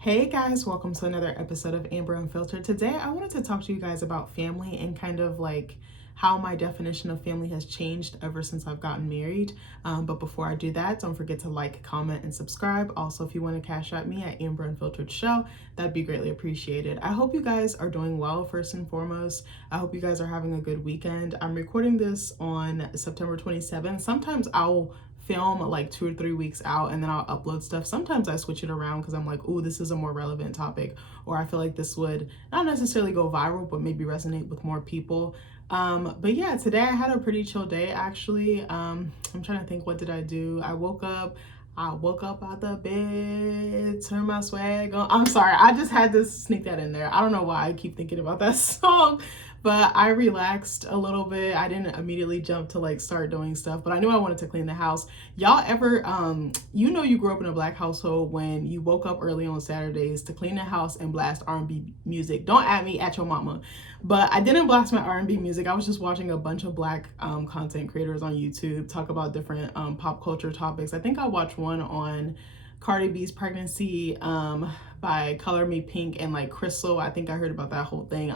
Hey guys, welcome to another episode of Amber Unfiltered. Today I wanted to talk to you guys about family and kind of like how my definition of family has changed ever since I've gotten married. But before I do that, don't forget to like, comment, and subscribe. Also, if you want to cash at me at Amber Unfiltered Show, that'd be greatly appreciated. I hope you guys are doing well, first and foremost. I hope you guys are having a good weekend. I'm recording this on September 27th. Sometimes I'll film like 2 or 3 weeks out and then I'll upload stuff. Sometimes I switch it around because I'm like, oh, this is a more relevant topic, or I feel like this would not necessarily go viral, but maybe resonate with more people. But yeah, today I had a pretty chill day actually. I'm trying to think, what did I do? I woke up out the bed, turned my swag on. I'm sorry, I just had to sneak that in there. I don't know why I keep thinking about that song, but I relaxed a little bit. I didn't immediately jump to like start doing stuff, but I knew I wanted to clean the house. Y'all ever, you grew up in a Black household when you woke up early on Saturdays to clean the house and blast R&B music. Don't at me, at your mama. But I didn't blast my R&B music. I was just watching a bunch of Black content creators on YouTube talk about different pop culture topics. I think I watched one on Cardi B's pregnancy by Color Me Pink and like Crystal. I think I heard about that whole thing.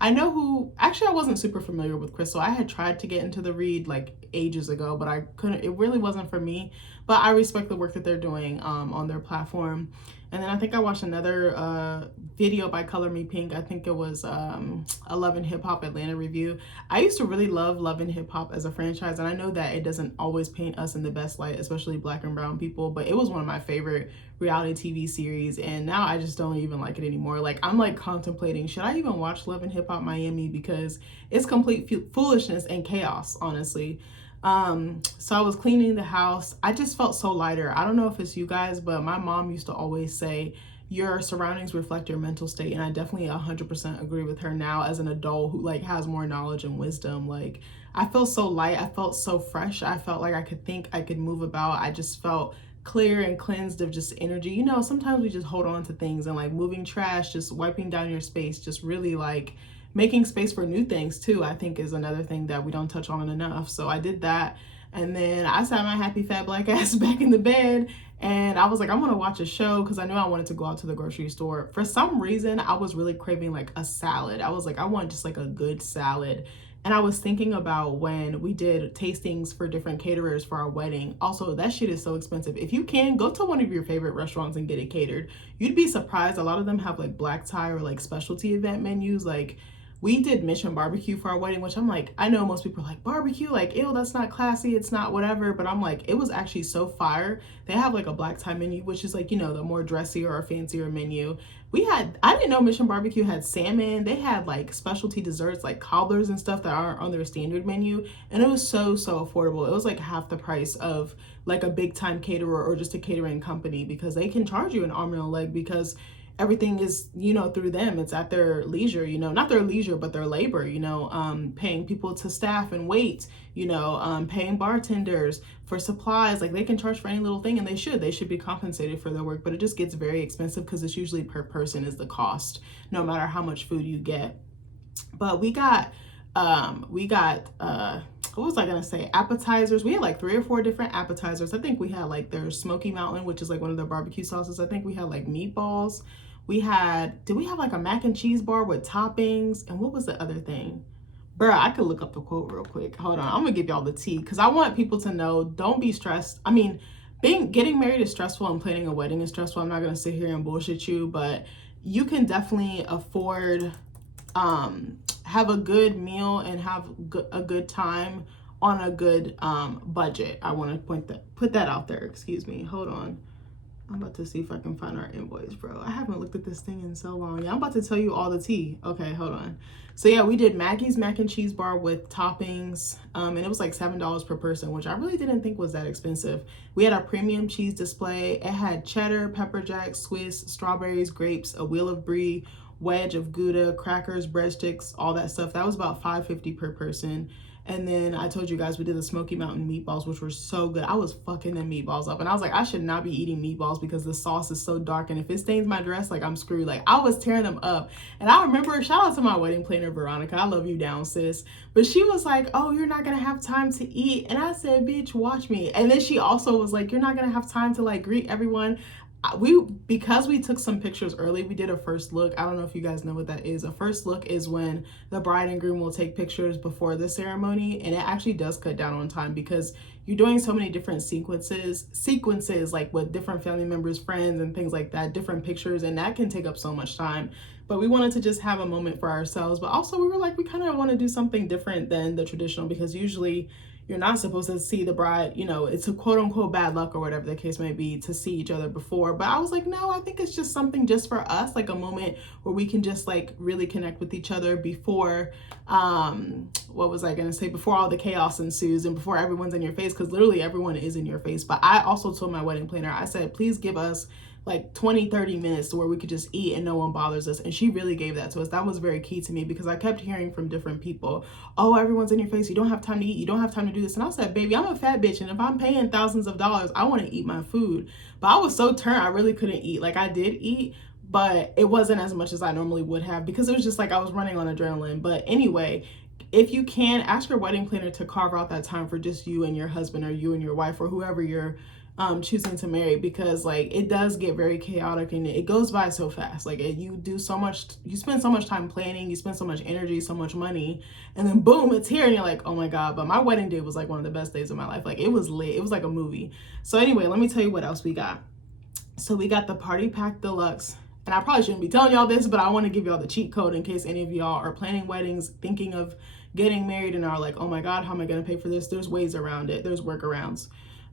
I know who, actually I wasn't super familiar with Crystal. I had tried to get into the read like ages ago, but I couldn't, it really wasn't for me. But I respect the work that they're doing on their platform. And then I think I watched another video by Color Me Pink. I think it was a Love and Hip Hop Atlanta review. I used to really love Love and Hip Hop as a franchise, and I know that it doesn't always paint us in the best light, especially Black and brown people, but it was one of my favorite reality TV series, and now I just don't even like it anymore. Like, I'm like contemplating, should I even watch Love and Hip Hop Miami, because it's complete foolishness and chaos, honestly. So I was cleaning the house. I just felt so lighter. I don't know if it's you guys, but my mom used to always say your surroundings reflect your mental state, and I definitely 100% agree with her now as an adult who like has more knowledge and wisdom. Like, I feel so light. I felt so fresh. I felt like I could think, I could move about. I just felt clear and cleansed of just energy. You know, sometimes we just hold on to things, and like moving trash, just wiping down your space, just really like making space for new things too, I think is another thing that we don't touch on enough. So I did that, and then I sat my happy fat Black ass back in the bed, and I was like, I want to watch a show, because I knew I wanted to go out to the grocery store. For some reason, I was really craving like a salad. I was like, I want just like a good salad. And I was thinking about when we did tastings for different caterers for our wedding. Also, that shit is so expensive. If you can, go to one of your favorite restaurants and get it catered. You'd be surprised. A lot of them have like black tie or like specialty event menus. Like, we did Mission Barbecue for our wedding, which I'm like, I know most people are like, barbecue, like, ew, that's not classy, it's not whatever, but I'm like, it was actually so fire. They have like a black tie menu, which is like, you know, the more dressier or fancier menu. I didn't know Mission Barbecue had salmon. They had like specialty desserts like cobblers and stuff that aren't on their standard menu, and it was so affordable. It was like half the price of like a big time caterer or just a catering company, because they can charge you an arm and a leg, because everything is, you know, through them. It's at their leisure, you know, not their leisure, but their labor, you know, paying people to staff and wait, you know, paying bartenders for supplies. Like, they can charge for any little thing, and they should be compensated for their work, but it just gets very expensive because it's usually per person is the cost, no matter how much food you get. But we got what was I gonna say? Appetizers. We had like 3 or 4 different appetizers. I think we had like their Smoky Mountain, which is like one of their barbecue sauces. I think we had like meatballs. Did we have like a mac and cheese bar with toppings? And what was the other thing? Bruh, I could look up the quote real quick. Hold on, I'm gonna give y'all the tea, because I want people to know, don't be stressed. I mean, getting married is stressful, and planning a wedding is stressful. I'm not gonna sit here and bullshit you, but you can definitely afford have a good meal and have a good time on a good budget. I want to put that out there. Excuse me, hold on, I'm about to see if I can find our invoice, bro. I haven't looked at this thing in so long. Yeah, I'm about to tell you all the tea. Okay, hold on. So yeah, we did Maggie's mac and cheese bar with toppings, and it was like $7 per person, which I really didn't think was that expensive. We had our premium cheese display. It had cheddar, pepper jack, Swiss, strawberries, grapes, a wheel of brie, wedge of Gouda, crackers, breadsticks, all that stuff. That was about $5.50 per person. And then I told you guys we did the Smoky Mountain meatballs, which were so good. I was fucking the meatballs up, and I was like, I should not be eating meatballs because the sauce is so dark, and if it stains my dress, like, I'm screwed. Like, I was tearing them up. And I remember, shout out to my wedding planner, Veronica. I love you down, sis. But she was like, oh, you're not gonna have time to eat. And I said, bitch, watch me. And then she also was like, you're not gonna have time to like greet everyone. because we took some pictures early, we did a first look. I don't know if you guys know what that is. A first look is when the bride and groom will take pictures before the ceremony, and it actually does cut down on time because you're doing so many different sequences like with different family members, friends, and things like that, different pictures, and that can take up so much time. But we wanted to just have a moment for ourselves, but also we were like, we kind of want to do something different than the traditional, because usually you're not supposed to see the bride, you know, it's a quote unquote bad luck or whatever the case may be to see each other before. But I was like, no, I think it's just something just for us, like a moment where we can just like really connect with each other before, what was I gonna say, before all the chaos ensues and before everyone's in your face, because literally everyone is in your face. But I also told my wedding planner, I said, please give us like 20-30 minutes to where we could just eat and no one bothers us. And she really gave that to us. That was very key to me, because I kept hearing from different people, oh, everyone's in your face, you don't have time to eat, you don't have time to do this. And I said, baby, I'm a fat bitch, and if I'm paying thousands of dollars, I want to eat my food. But I was so turned, I really couldn't eat. Like, I did eat, but it wasn't as much as I normally would have, because it was just like I was running on adrenaline. But anyway, if you can, ask your wedding planner to carve out that time for just you and your husband, or you and your wife, or whoever you're choosing to marry, because like it does get very chaotic and it goes by so fast. Like you do so much, you spend so much time planning, you spend so much energy, so much money, and then boom, it's here and you're like, oh my God. But my wedding day was like one of the best days of my life. Like it was lit. It was like a movie. So anyway, let me tell you what else we got. So we got the Party Pack Deluxe. And I probably shouldn't be telling y'all this, but I want to give y'all the cheat code in case any of y'all are planning weddings, thinking of getting married, and are like, oh my God, how am I going to pay for this? There's ways around it. There's workarounds.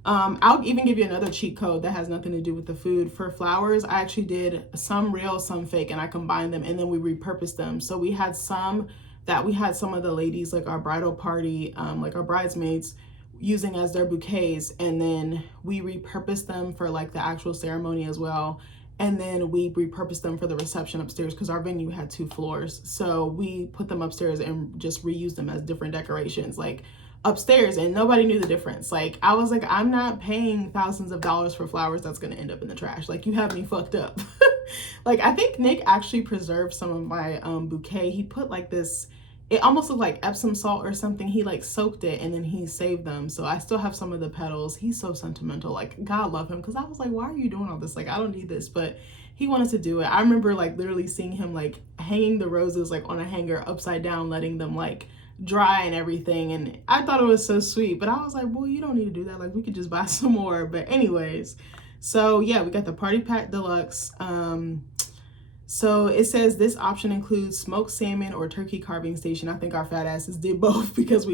I'll even give you another cheat code that has nothing to do with the food. For flowers, I actually did some real, some fake, and I combined them, and then we repurposed them. So we had some of the ladies, like our bridal party, like our bridesmaids, using as their bouquets, and then we repurposed them for like the actual ceremony as well. And then we repurposed them for the reception upstairs, because our venue had 2 floors. So we put them upstairs and just reused them as different decorations, like upstairs, and nobody knew the difference. Like I was like, I'm not paying thousands of dollars for flowers that's gonna end up in the trash. Like you have me fucked up. Like I think Nick actually preserved some of my bouquet. He put like this, it almost looked like Epsom salt or something. He like soaked it and then he saved them. So I still have some of the petals. He's so sentimental. Like God love him, because I was like, why are you doing all this? Like I don't need this, but he wanted to do it. I remember like literally seeing him like hanging the roses like on a hanger upside down, letting them like dry and everything, and I thought it was so sweet. But I was like, boy, you don't need to do that. Like we could just buy some more. But anyways, so yeah, we got the Party Pack Deluxe. So it says this option includes smoked salmon or turkey carving station. I think our fat asses did both, because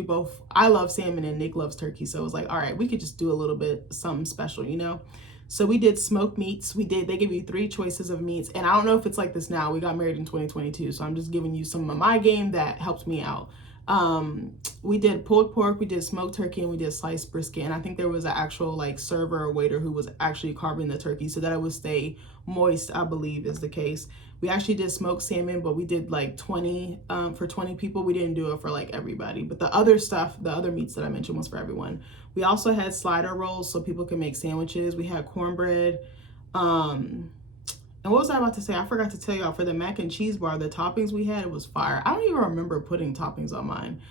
I love salmon and Nick loves turkey. So it was like, all right, we could just do a little bit something special, you know? So we did smoked meats. They give you 3 choices of meats. And I don't know if it's like this now. We got married in 2022. So I'm just giving you some of my game that helped me out. We did pulled pork, we did smoked turkey, and we did sliced brisket. And I think there was an actual like server or waiter who was actually carving the turkey so that it would stay moist, I believe is the case. We actually did smoked salmon, but we did like 20 for 20 people. We didn't do it for like everybody, but the other stuff, the other meats that I mentioned, was for everyone. We also had slider rolls so people could make sandwiches. We had cornbread. And what was I about to say? I forgot to tell y'all, for the mac and cheese bar, the toppings we had, it was fire. I don't even remember putting toppings on mine.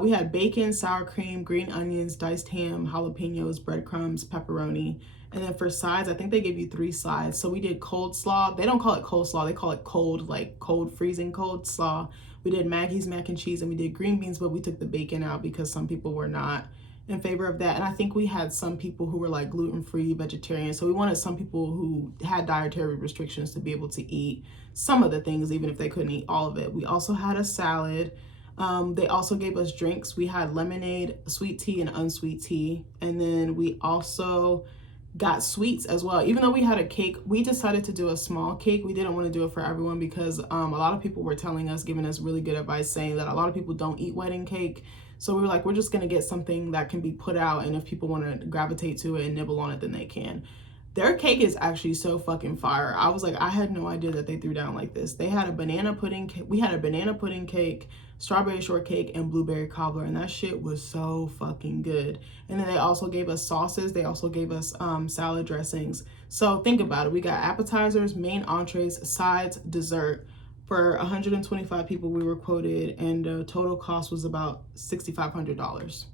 We had bacon, sour cream, green onions, diced ham, jalapenos, breadcrumbs, pepperoni. And then for sides, I think they gave you 3 sides. So we did cold slaw. They don't call it coleslaw. They call it cold, like cold, freezing cold slaw. We did Maggie's mac and cheese, and we did green beans, but we took the bacon out because some people were not in favor of that. And I think we had some people who were like gluten-free, vegetarian. So we wanted some people who had dietary restrictions to be able to eat some of the things, even if they couldn't eat all of it. We also had a salad. They also gave us drinks. We had lemonade, sweet tea, and unsweet tea. And then we also got sweets as well. Even though we had a cake, we decided to do a small cake. We didn't want to do it for everyone because a lot of people were telling us, giving us really good advice, saying that a lot of people don't eat wedding cake. So we were like, we're just going to get something that can be put out, and if people want to gravitate to it and nibble on it, then they can. Their cake is actually so fucking fire. I was like, I had no idea that they threw down like this. They had a banana pudding cake. We had a banana pudding cake, strawberry shortcake, and blueberry cobbler, and that shit was so fucking good. And then they also gave us sauces. They also gave us salad dressings. So think about it. We got appetizers, main entrees, sides, dessert. For 125 people, we were quoted, and the total cost was about $6,500.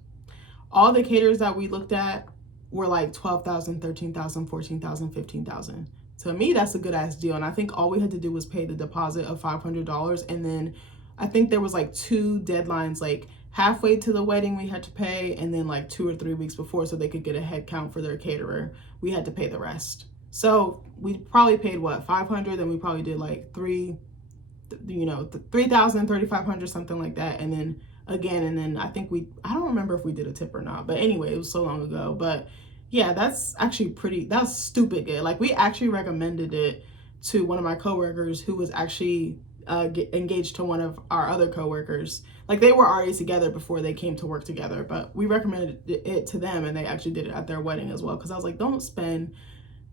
All the caterers that we looked at were like $12,000, $13,000, $14,000, $15,000. To me, that's a good ass deal. And I think all we had to do was pay the deposit of $500. And then I think there was like 2 deadlines, like halfway to the wedding we had to pay, and then like 2 or 3 weeks before, so they could get a head count for their caterer, we had to pay the rest. So we probably paid what, 500, and we probably did like 3,000, 3,500, something like that. And then again, and then I think I don't remember if we did a tip or not, but anyway, it was so long ago. But yeah, that's actually that's stupid good. Like, we actually recommended it to one of my coworkers who was actually engaged to one of our other coworkers. Like, they were already together before they came to work together, but we recommended it to them, and they actually did it at their wedding as well. Because I was like, don't spend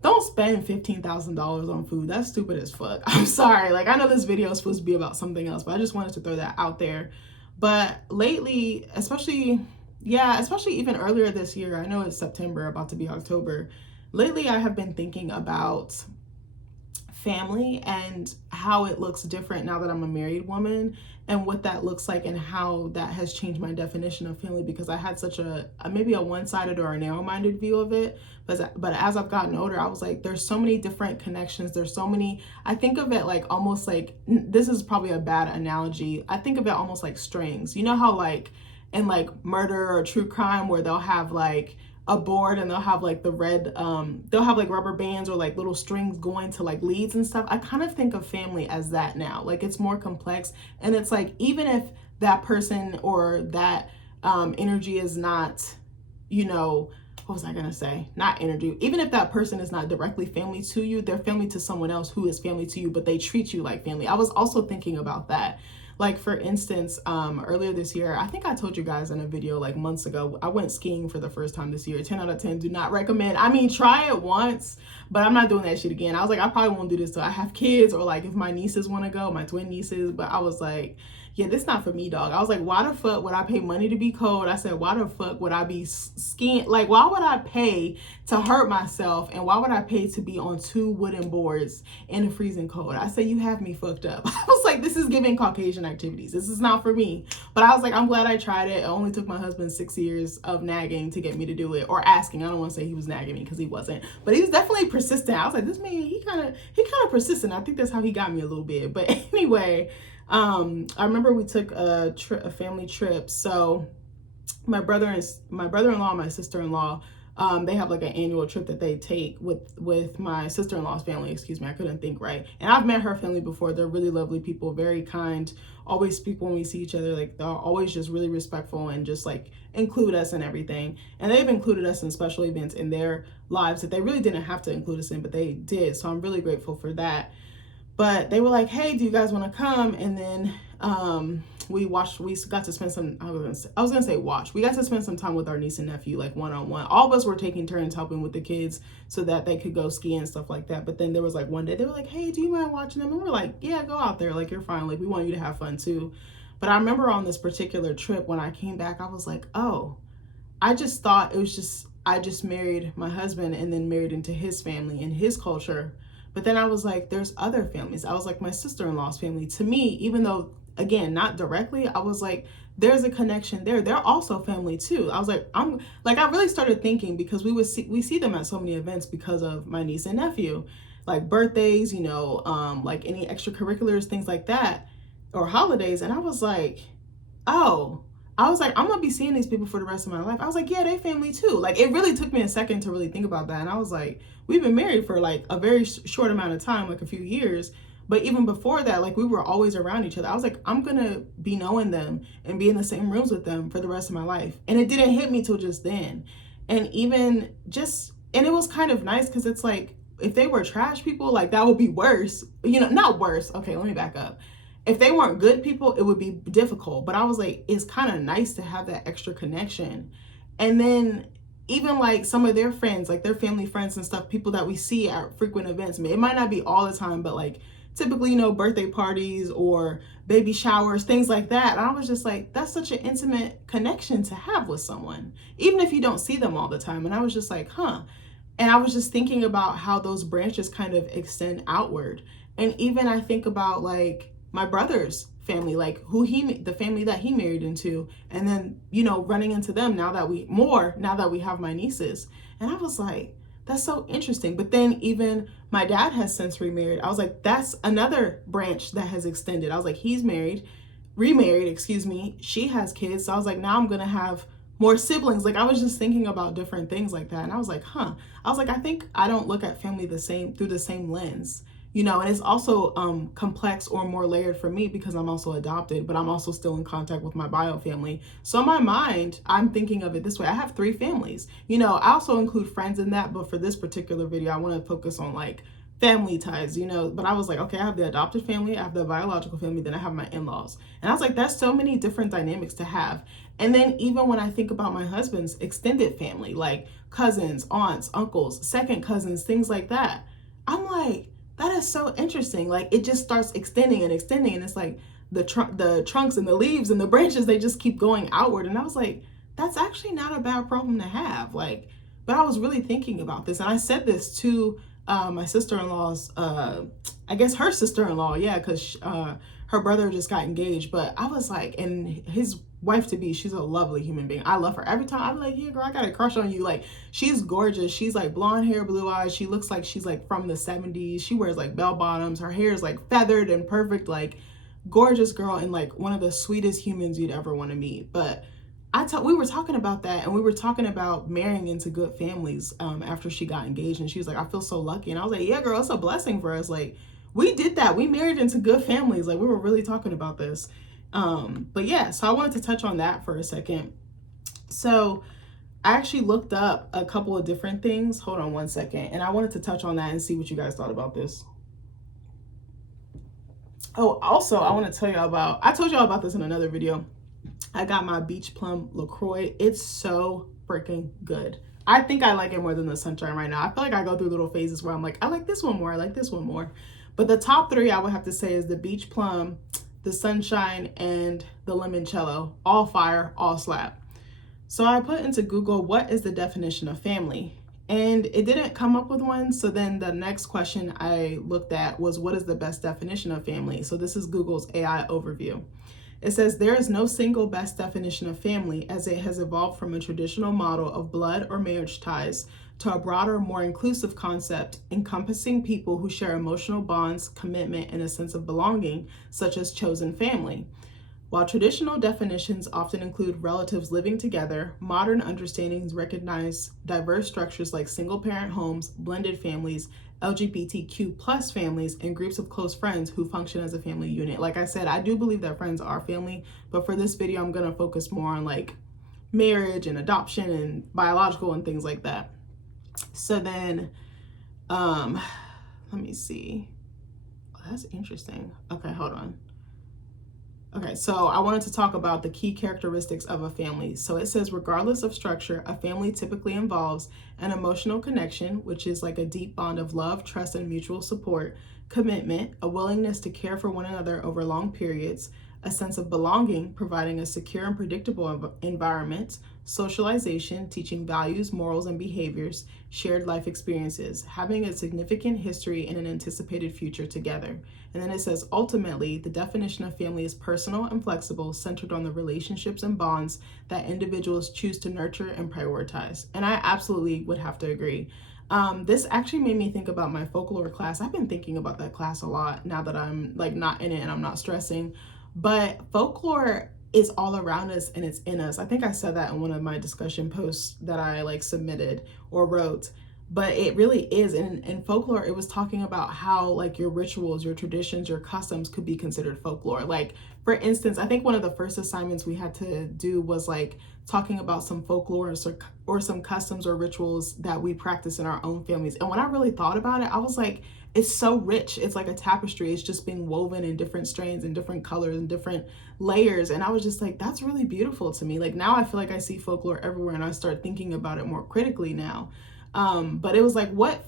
$15,000 on food. That's stupid as fuck. I'm sorry. Like, I know this video is supposed to be about something else, but I just wanted to throw that out there. But lately, especially even earlier this year, I know it's September, about to be October. Lately, I have been thinking about family and how it looks different now that I'm a married woman, and what that looks like and how that has changed my definition of family, because I had such maybe a one-sided or a narrow-minded view of it. But as I've gotten older, I was like, there's so many different connections. There's so many, I think of it like almost like, this is probably a bad analogy, I think of it almost like strings. You know how like in like murder or true crime, where they'll have like a board and they'll have like the red, they'll have like rubber bands or like little strings going to like leads and stuff. I kind of think of family as that now. Like, it's more complex, and it's like, even if that person or that energy is not, what was I gonna say? Not energy. Even if that person is not directly family to you, they're family to someone else who is family to you, but they treat you like family. I was also thinking about that. Like, for instance, earlier this year, I think I told you guys in a video like months ago, I went skiing for the first time this year. 10 out of 10, do not recommend. I mean, try it once, but I'm not doing that shit again. I was like, I probably won't do this till I have kids, or like if my nieces want to go, my twin nieces. But I was like, yeah, this not for me, dog. I was like, why the fuck would I pay money to be cold? I said, why the fuck would I be skiing? Like, why would I pay to hurt myself? And why would I pay to be on 2 wooden boards in the freezing cold? I said, you have me fucked up. I was like, this is giving Caucasian activities. This is not for me. But I was like, I'm glad I tried it. It only took my husband 6 years of nagging to get me to do it, or asking. I don't want to say he was nagging me, because he wasn't, but he was definitely persistent. I was like, this man, he kind of persistent. I think that's how he got me a little bit. But anyway, I remember we took a family trip. So my brother-in-law, my sister-in-law, they have like an annual trip that they take with my sister-in-law's family. Excuse me, I couldn't think right. And I've met her family before. They're really lovely people, very kind, always speak when we see each other. Like, they're always just really respectful and just like include us in everything. And they've included us in special events in their lives that they really didn't have to include us in, but they did. So I'm really grateful for that. But they were like, hey, do you guys want to come? And then we got to spend some, we got to spend some time with our niece and nephew, like one-on-one. All of us were taking turns helping with the kids so that they could go ski and stuff like that. But then there was like one day they were like, hey, do you mind watching them? And we're like, yeah, go out there. Like, you're fine. Like, we want you to have fun too. But I remember on this particular trip, when I came back, I was like, oh, I just thought it was just, I just married my husband and then married into his family and his culture. But then I was like, there's other families. I was like, my sister-in-law's family, to me, even though, again, not directly, I was like, there's a connection there. They're also family too. I was like, I really started thinking, because we see them at so many events because of my niece and nephew, like birthdays, like any extracurriculars, things like that, or holidays. And I was like, oh, I'm gonna be seeing these people for the rest of my life. I was like, yeah, they family too. Like, it really took me a second to really think about that. And I was like, we've been married for like a very short amount of time, like a few years. But even before that, like, we were always around each other. I was like, I'm gonna be knowing them and be in the same rooms with them for the rest of my life. And it didn't hit me till just then. And even just, and it was kind of nice, because it's like, if they were trash people, like, that would be worse. Not worse. Okay, let me back up. If they weren't good people, it would be difficult. But I was like, it's kind of nice to have that extra connection. And then even like some of their friends, like their family friends and stuff, people that we see at frequent events, it might not be all the time, but like typically, birthday parties or baby showers, things like that. And I was just like, that's such an intimate connection to have with someone, even if you don't see them all the time. And I was just like, huh. And I was just thinking about how those branches kind of extend outward. And even I think about like my brother's family, like the family that he married into, and then, running into them now that we have my nieces. And I was like, that's so interesting. But then even my dad has since remarried. I was like, that's another branch that has extended. I was like, he's remarried, excuse me. She has kids. So I was like, now I'm going to have more siblings. Like, I was just thinking about different things like that. And I was like, I was like, I think I don't look at family through the same lens, you know. And it's also complex or more layered for me because I'm also adopted, but I'm also still in contact with my bio family. So in my mind, I'm thinking of it this way. I have 3 families, you know. I also include friends in that, but for this particular video, I want to focus on like family ties, you know. But I was like, okay, I have the adopted family, I have the biological family, then I have my in-laws. And I was like, that's so many different dynamics to have. And then even when I think about my husband's extended family, like cousins, aunts, uncles, second cousins, things like that, I'm like, that is so interesting. Like, it just starts extending and extending, and it's like the trunks and the leaves and the branches, they just keep going outward. And I was like, that's actually not a bad problem to have. Like, but I was really thinking about this, and I said this to my sister-in-law's, I guess her sister-in-law, yeah, because her brother just got engaged. But I was like, and his wife to be, she's a lovely human being. I love her. Every time I'm like, yeah, girl, I got a crush on you. Like, she's gorgeous. She's like blonde hair, blue eyes. She looks like she's like from the 70s. She wears like bell bottoms. Her hair is like feathered and perfect, like gorgeous girl, and like one of the sweetest humans you'd ever want to meet. But we were talking about that, and we were talking about marrying into good families after she got engaged, and she was like, I feel so lucky. And I was like, yeah, girl, it's a blessing for us. Like, we did that. We married into good families. Like, we were really talking about this. But yeah, so I wanted to touch on that for a second. So I actually looked up a couple of different things. Hold on one second. And I wanted to touch on that and see what you guys thought about this. Oh, also, I want to tell y'all about, I told y'all about this in another video. I got my Beach Plum LaCroix. It's so freaking good. I think I like it more than the Sunshine right now. I feel like I go through little phases where I'm like, I like this one more, I like this one more. But the top 3 I would have to say is the Beach Plum, the Sunshine, and the Limoncello. All fire, all slap. So I put into Google, what is the definition of family? And it didn't come up with one. So then the next question I looked at was, what is the best definition of family? So this is Google's AI overview. It says, there is no single best definition of family, as it has evolved from a traditional model of blood or marriage ties to a broader, more inclusive concept encompassing people who share emotional bonds, commitment, and a sense of belonging, such as chosen family. While traditional definitions often include relatives living together, modern understandings recognize diverse structures like single-parent homes, blended families, LGBTQ plus families, and groups of close friends who function as a family unit. Like I said, I do believe that friends are family, but for this video, I'm gonna focus more on like marriage and adoption and biological and things like that. So then, let me see. Oh, that's interesting. Okay, hold on. Okay, so I wanted to talk about the key characteristics of a family. So it says, regardless of structure, a family typically involves an emotional connection, which is like a deep bond of love, trust, and mutual support, commitment, a willingness to care for one another over long periods, a sense of belonging, providing a secure and predictable environment, socialization, teaching values, morals, and behaviors, shared life experiences, having a significant history and an anticipated future together. And then it says, ultimately, the definition of family is personal and flexible, centered on the relationships and bonds that individuals choose to nurture and prioritize. And I absolutely would have to agree. This actually made me think about my folklore class. I've been thinking about that class a lot now that I'm like not in it and I'm not stressing. But folklore is all around us and it's in us. I think I said that in one of my discussion posts that I like submitted or wrote, but it really is. And in folklore, it was talking about how like your rituals, your traditions, your customs could be considered folklore. Like, for instance, I think one of the first assignments we had to do was like talking about some folklore or some customs or rituals that we practice in our own families. And when I really thought about it, I was like, it's so rich. It's like a tapestry. It's just being woven in different strains and different colors and different layers. And I was just like, that's really beautiful to me. Like, now I feel like I see folklore everywhere and I start thinking about it more critically now. But it was like, what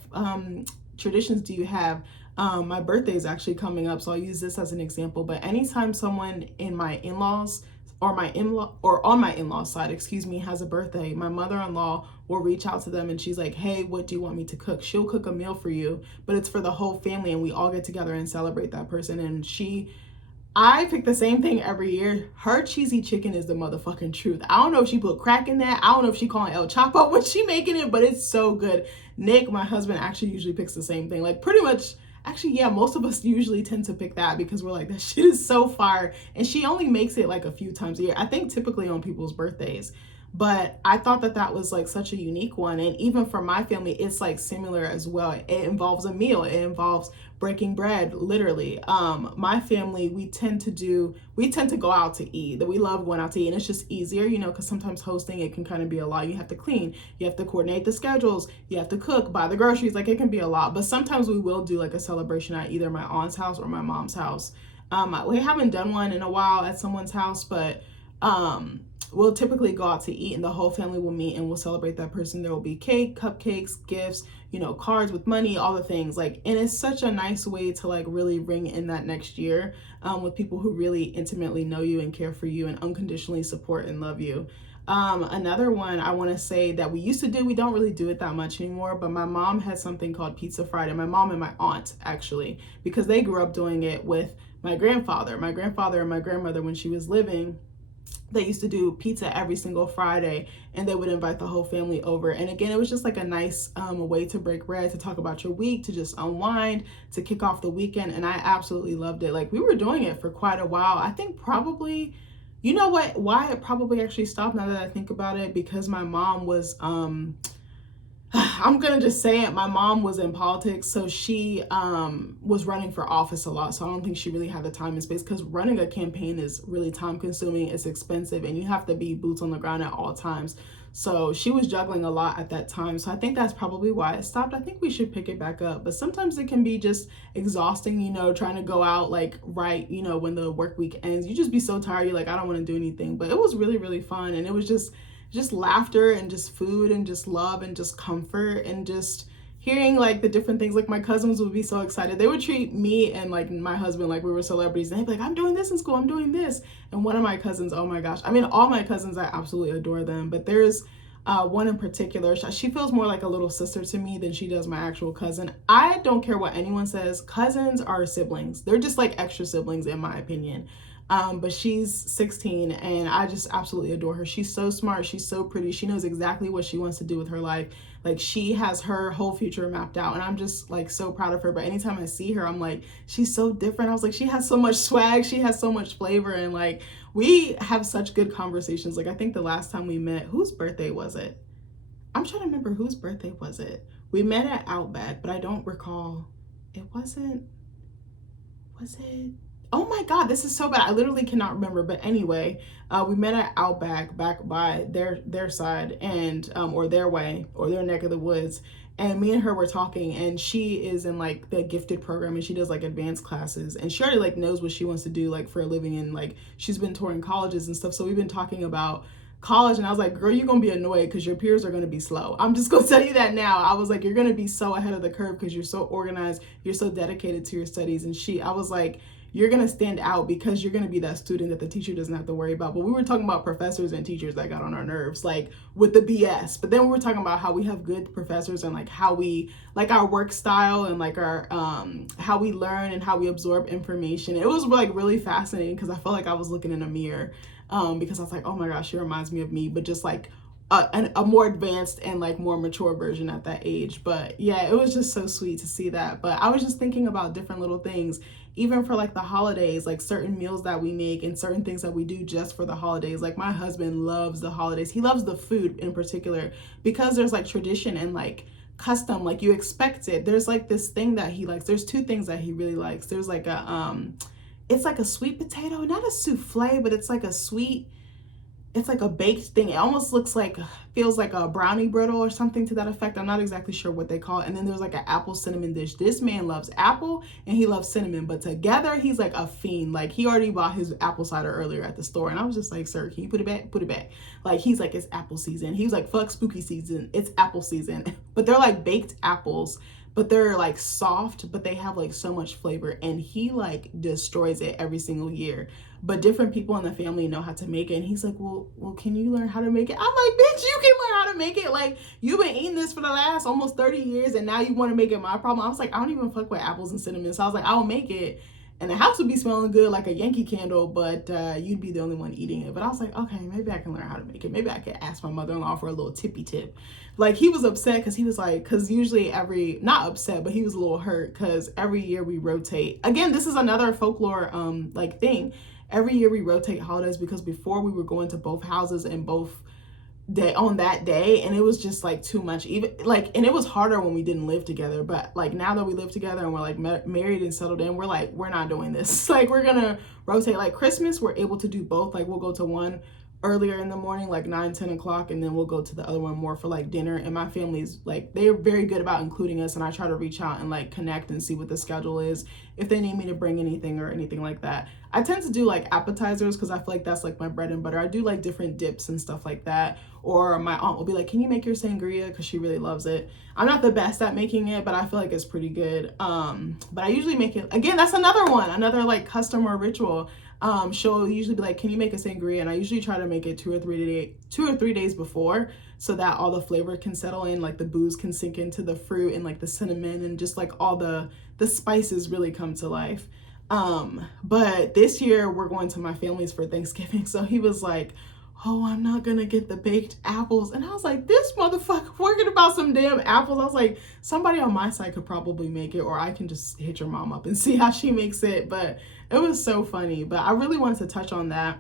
traditions do you have? My birthday is actually coming up, so I'll use this as an example. But anytime someone in my in-laws or on my in-laws side, excuse me, has a birthday, my mother-in-law will reach out to them and she's like, hey, what do you want me to cook? She'll cook a meal for you, but it's for the whole family and we all get together and celebrate that person. And I pick the same thing every year. Her cheesy chicken is the motherfucking truth. I don't know if she put crack in that. I don't know if she calling El Chapo when she making it, but it's so good. Nick, my husband, actually usually picks the same thing. Like pretty much, actually, yeah, most of us usually tend to pick that because we're like, that shit is so fire. And she only makes it like a few times a year. I think typically on people's birthdays. But I thought that that was like such a unique one. And even for my family, it's like similar as well. It involves a meal. It involves breaking bread, literally. My family, we tend to go out to eat. That we love going out to eat. And it's just easier, you know, because sometimes hosting, it can kind of be a lot. You have to clean, you have to coordinate the schedules, you have to cook, buy the groceries. Like it can be a lot. But sometimes we will do like a celebration at either my aunt's house or my mom's house. We haven't done one in a while at someone's house, but we'll typically go out to eat and the whole family will meet and we'll celebrate that person. There will be cake, cupcakes, gifts, you know, cards with money, all the things. Like, and it's such a nice way to like really ring in that next year with people who really intimately know you and care for you and unconditionally support and love you. Another one I want to say that we used to do, we don't really do it that much anymore, but my mom had something called Pizza Friday. My mom and my aunt, actually, because they grew up doing it with my grandfather and my grandmother when she was living. They used to do pizza every single Friday and they would invite the whole family over. And again, it was just like a nice way to break bread, to talk about your week, to just unwind, to kick off the weekend. And I absolutely loved it. Like we were doing it for quite a while. I think probably, you know what, why it probably actually stopped now that I think about it, because my mom was, I'm gonna just say it, my mom was in politics, so she was running for office a lot, so I don't think she really had the time and space, because running a campaign is really time consuming, it's expensive, and you have to be boots on the ground at all times. So she was juggling a lot at that time, so I think that's probably why it stopped. I think we should pick it back up, but sometimes it can be just exhausting, you know, trying to go out like right, you know, when the work week ends. You just be so tired, you're like, I don't want to do anything. But it was really, really fun, and it was just laughter and just food and just love and just comfort and just hearing like the different things. Like my cousins would be so excited. They would treat me and like my husband like we were celebrities, and they'd be like, I'm doing this in school, I'm doing this. And one of my cousins, oh my gosh, I mean, all my cousins, I absolutely adore them, but there's one in particular, she feels more like a little sister to me than she does my actual cousin. I don't care what anyone says, cousins are siblings. They're just like extra siblings in my opinion. But she's 16 and I just absolutely adore her. She's so smart. She's so pretty. She knows exactly what she wants to do with her life. Like she has her whole future mapped out, and I'm just like so proud of her. But anytime I see her, I'm like, she's so different. I was like, she has so much swag. She has so much flavor. And like, we have such good conversations. Like I think the last time we met, whose birthday was it? I'm trying to remember whose birthday was it? We met at Outback, but I don't recall. It wasn't, was it? Oh my God, this is so bad. I literally cannot remember. But anyway, we met at Outback back by their side and or their way or their neck of the woods. And me and her were talking, and she is in like the gifted program and she does like advanced classes, and she already like knows what she wants to do like for a living, and like she's been touring colleges and stuff. So we've been talking about college, and I was like, girl, you're gonna be annoyed because your peers are gonna be slow. I'm just gonna tell you that now. I was like, you're gonna be so ahead of the curve because you're so organized, you're so dedicated to your studies. And I was like, you're going to stand out because you're going to be that student that the teacher doesn't have to worry about. But we were talking about professors and teachers that got on our nerves, like with the BS. But then we were talking about how we have good professors and like how we, like our work style and like our, how we learn and how we absorb information. It was like really fascinating because I felt like I was looking in a mirror because I was like, oh my gosh, she reminds me of me, but just like a more advanced and like more mature version at that age. But yeah, it was just so sweet to see that. But I was just thinking about different little things, even for like the holidays, like certain meals that we make and certain things that we do just for the holidays. Like my husband loves the holidays. He loves the food in particular because there's like tradition and like custom, like you expect it. There's like this thing that he likes. There's two things that he really likes. There's like it's like a sweet potato, not a souffle, but it's like a sweet, it's like a baked thing. It almost looks like, feels like a brownie brittle or something to that effect. I'm not exactly sure what they call it. And then there's like an apple cinnamon dish. This man loves apple and he loves cinnamon, but together he's like a fiend. Like he already bought his apple cider earlier at the store. And I was just like, sir, can you put it back? Put it back. Like he's like, it's apple season. He was like, fuck spooky season. It's apple season. But they're like baked apples, but they're like soft, but they have like so much flavor, and he like destroys it every single year. But different people in the family know how to make it, and he's like, well, can you learn how to make it? I'm like, bitch, you can learn how to make it. Like you've been eating this for the last almost 30 years, and now you want to make it my problem. I was like, I don't even fuck with apples and cinnamon, so I was like, I'll make it. and the house would be smelling good like a Yankee candle, but you'd be the only one eating it. But I was like, okay, maybe I can learn how to make it. Maybe I could ask my mother-in-law for a little tippy tip. Like, he was upset because he was like, because usually not upset, but he was a little hurt because every year we rotate. Again, this is another folklore like thing. Every year we rotate holidays because before we were going to both houses and both day on that day, and it was just like too much, even like, and it was harder when we didn't live together. But like now that we live together and we're like married and settled in, we're like, we're not doing this. Like, we're gonna rotate. Like Christmas, we're able to do both. Like, we'll go to one earlier in the morning, like 9-10 o'clock, and then we'll go to the other one more for like dinner. And my family's like, they're very good about including us, and I try to reach out and like connect and see what the schedule is, if they need me to bring anything or anything like that. I tend to do like appetizers because I feel like that's like my bread and butter. I do like different dips and stuff like that. Or my aunt will be like, can you make your sangria, because she really loves it. I'm not the best at making it, but I feel like it's pretty good. But I usually make it, again, that's another like custom or ritual. She'll usually be like, can you make a sangria? And I usually try to make it 2 or 3 days before, so that all the flavor can settle in, like the booze can sink into the fruit and like the cinnamon and just like all the spices really come to life. But this year we're going to my family's for Thanksgiving. So he was like, oh, I'm not gonna get the baked apples. And I was like, this motherfucker working about some damn apples. I was like, somebody on my side could probably make it, or I can just hit your mom up and see how she makes it. But it was so funny. But I really wanted to touch on that.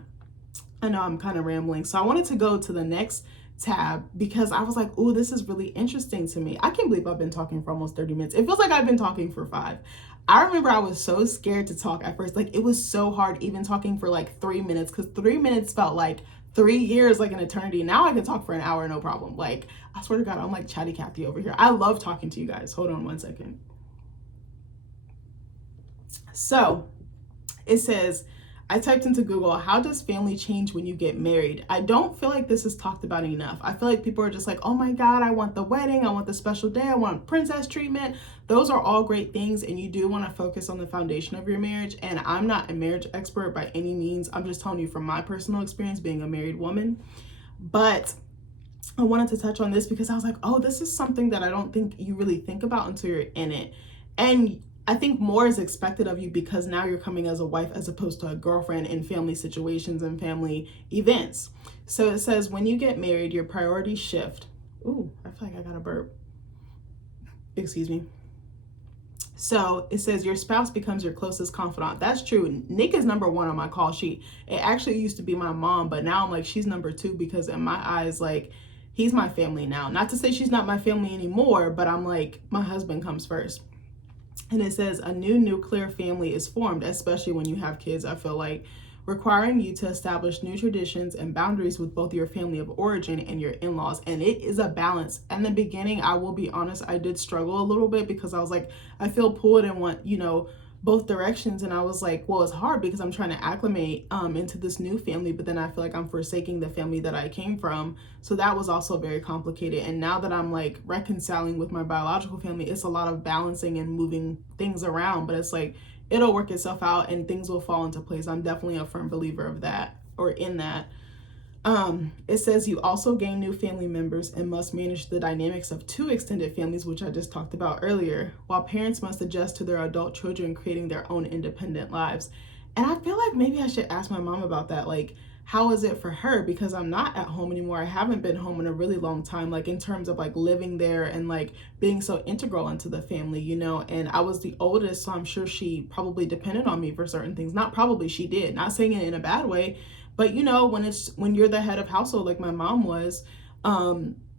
I know I'm kind of rambling. So I wanted to go to the next tab because I was like, oh, this is really interesting to me. I can't believe I've been talking for almost 30 minutes. It feels like I've been talking for 5. I remember I was so scared to talk at first. Like, it was so hard even talking for like 3 minutes, because 3 minutes felt like 3 years, like an eternity. Now I can talk for an hour, no problem. Like, I swear to God, I'm like Chatty Cathy over here. I love talking to you guys. Hold on one second. So it says, I typed into Google, how does family change when you get married? I don't feel like this is talked about enough. I feel like people are just like, oh my God, I want the wedding. I want the special day. I want princess treatment. Those are all great things. And you do want to focus on the foundation of your marriage. And I'm not a marriage expert by any means. I'm just telling you from my personal experience being a married woman. But I wanted to touch on this because I was like, oh, this is something that I don't think you really think about until you're in it. And I think more is expected of you because now you're coming as a wife as opposed to a girlfriend in family situations and family events. So it says, when you get married, your priorities shift. Ooh, I feel like I got a burp. Excuse me. So it says your spouse becomes your closest confidant. That's true. Nick is number 1 on my call sheet. It actually used to be my mom, but now I'm like, she's number 2 because in my eyes, like, he's my family now. Not to say she's not my family anymore, but I'm like, my husband comes first. And it says a new nuclear family is formed, especially when you have kids, I feel like, requiring you to establish new traditions and boundaries with both your family of origin and your in-laws. And it is a balance. In the beginning, I will be honest, I did struggle a little bit because I was like, I feel pulled in one, both directions. And I was like, well, it's hard because I'm trying to acclimate into this new family, but then I feel like I'm forsaking the family that I came from. So that was also very complicated. And now that I'm like reconciling with my biological family, it's a lot of balancing and moving things around, but it's like, it'll work itself out and things will fall into place. I'm definitely a firm believer of that, or in that. It says you also gain new family members and must manage the dynamics of 2 extended families, which I just talked about earlier, while parents must adjust to their adult children creating their own independent lives. And I feel like maybe I should ask my mom about that. Like, how is it for her? Because I'm not at home anymore. I haven't been home in a really long time, like in terms of like living there and like being so integral into the family, and I was the oldest, so I'm sure she probably depended on me for certain things. Not probably, she did. Not saying it in a bad way, but when you're the head of household, like my mom was,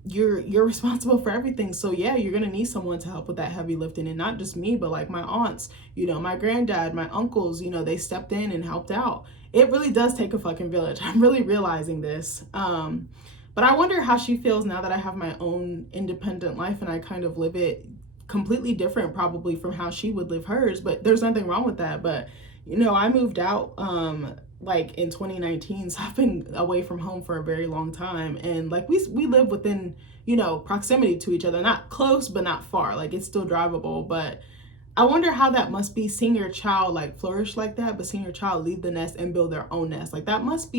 you're responsible for everything. So yeah, you're gonna need someone to help with that heavy lifting, and not just me, but like my aunts, my granddad, my uncles, they stepped in and helped out. It really does take a fucking village. I'm really realizing this. But I wonder how she feels now that I have my own independent life and I kind of live it completely different probably from how she would live hers, but there's nothing wrong with that. But I moved out like in 2019, so I've been away from home for a very long time, and like we live within proximity to each other, not close but not far, like it's still drivable. But I wonder how that must be, seeing your child like flourish like that, but seeing your child leave the nest and build their own nest. Like that must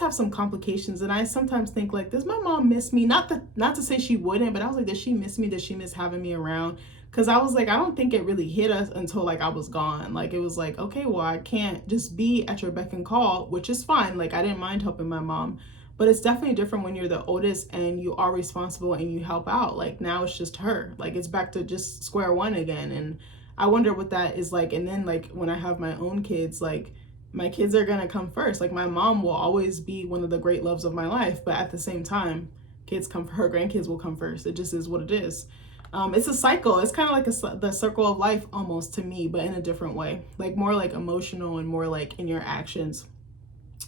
have some complications. And I sometimes think like, does my mom miss me? Not to say she wouldn't, but I was like, does she miss me? Does she miss having me around? Because I was like, I don't think it really hit us until like I was gone. Like it was like, okay, well, I can't just be at your beck and call, which is fine. Like I didn't mind helping my mom, but it's definitely different when you're the oldest and you are responsible and you help out. Like now it's just her. Like it's back to just square one again. And I wonder what that is like. And then like when I have my own kids, like my kids are gonna come first. Like my mom will always be one of the great loves of my life, but at the same time, kids come for her, grandkids will come first. It just is what it is. It's a cycle. It's kind of like the circle of life almost to me, but in a different way, like more like emotional and more like in your actions.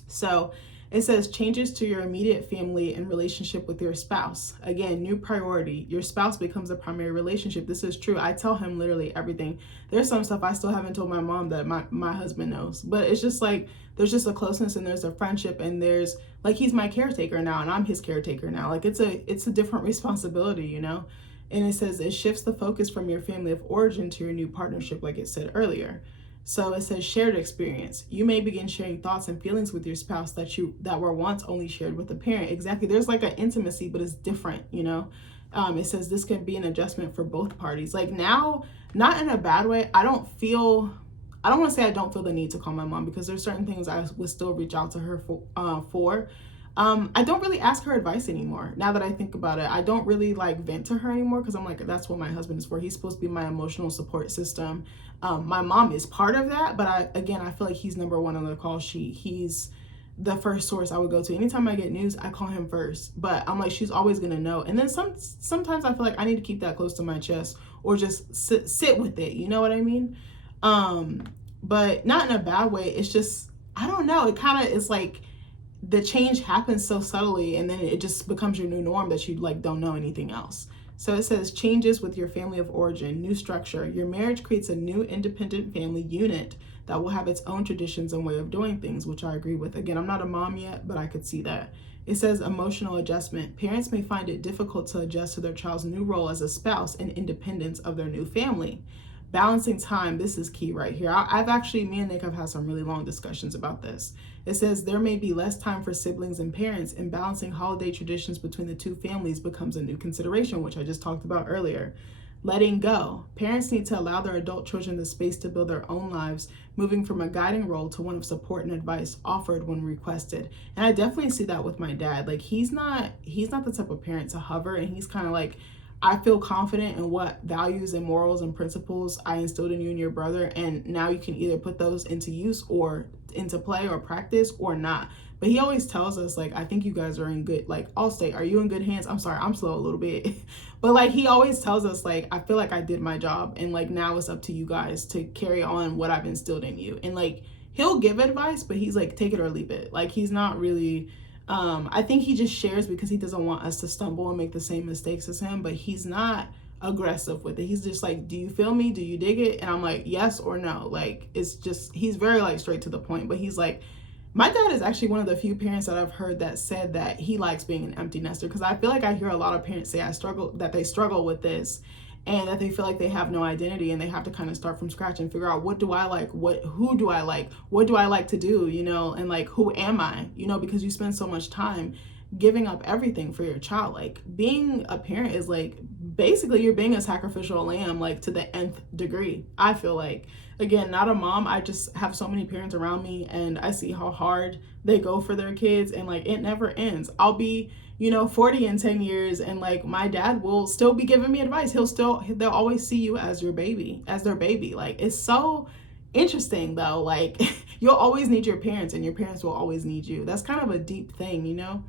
So it says changes to your immediate family and relationship with your spouse. Again, new priority. Your spouse becomes a primary relationship. This is true. I tell him literally everything. There's some stuff I still haven't told my mom that my husband knows. But it's just like there's just a closeness and there's a friendship and there's like he's my caretaker now and I'm his caretaker now. Like it's a different responsibility, you know? And it says it shifts the focus from your family of origin to your new partnership, like it said earlier. So it says shared experience. You may begin sharing thoughts and feelings with your spouse that were once only shared with a parent. Exactly. There's like an intimacy, but it's different, you know. It says this can be an adjustment for both parties. Like now, not in a bad way. I don't want to say I don't feel the need to call my mom because there's certain things I would still reach out to her for. I don't really ask her advice anymore. Now that I think about it, I don't really like vent to her anymore because I'm like, that's what my husband is for. He's supposed to be my emotional support system. My mom is part of that, but I feel like he's number one on the call sheet. He's the first source I would go to. Anytime I get news, I call him first. But I'm like, she's always gonna know. And then sometimes I feel like I need to keep that close to my chest or just sit with it. You know what I mean? But not in a bad way. It's just, I don't know. It kind of is like the change happens so subtly and then it just becomes your new norm that you like don't know anything else. So it says changes with your family of origin, new structure. Your marriage creates a new independent family unit that will have its own traditions and way of doing things, which I agree with. Again, I'm not a mom yet, but I could see that. It says emotional adjustment. Parents may find it difficult to adjust to their child's new role as a spouse and independence of their new family. Balancing time, this is key right here. Me and Nick have had some really long discussions about this. It says there may be less time for siblings and parents, and balancing holiday traditions between the two families becomes a new consideration, which I just talked about earlier. Letting go. Parents need to allow their adult children the space to build their own lives, moving from a guiding role to one of support and advice offered when requested. And I definitely see that with my dad. Like he's not the type of parent to hover, and he's kind of like, I feel confident in what values and morals and principles I instilled in you and your brother, and now you can either put those into use or into play or practice or not. But he always tells us, like, I think you guys are in good, like, I'll say, are you in good hands? I'm sorry, I'm slow a little bit. But, like, he always tells us, like, I feel like I did my job, and, like, now it's up to you guys to carry on what I've instilled in you. And, like, he'll give advice, but he's, like, take it or leave it. Like, he's not really... I think he just shares because he doesn't want us to stumble and make the same mistakes as him, but he's not aggressive with it. He's just like, do you feel me? Do you dig it? And I'm like, yes or no. Like, it's just, he's very like straight to the point, but he's like, my dad is actually one of the few parents that I've heard that said that he likes being an empty nester. Cause I feel like I hear a lot of parents say that they struggle with this and that they feel like they have no identity and they have to kind of start from scratch and figure out what do I like, who do I like, what do I like to do, you know, and like who am I, you know, because you spend so much time giving up everything for your child. Like being a parent is like basically you're being a sacrificial lamb, like to the nth degree. I feel like, again, not a mom, I just have so many parents around me and I see how hard they go for their kids and like it never ends. I'll be 40 in 10 years and like my dad will still be giving me advice. They'll always see you as their baby. Like it's so interesting though. Like you'll always need your parents and your parents will always need you. That's kind of a deep thing, you know?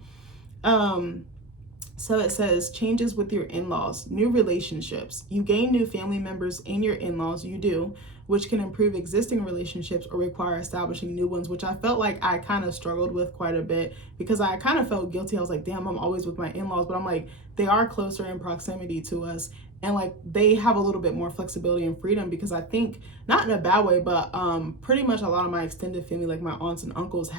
So it says changes with your in-laws, new relationships. You gain new family members in your in-laws, you do, which can improve existing relationships or require establishing new ones, which I felt like I kind of struggled with quite a bit because I kind of felt guilty. I was like, damn, I'm always with my in-laws, but I'm like, they are closer in proximity to us. And like, they have a little bit more flexibility and freedom because I think, not in a bad way, but pretty much a lot of my extended family, like my aunts and uncles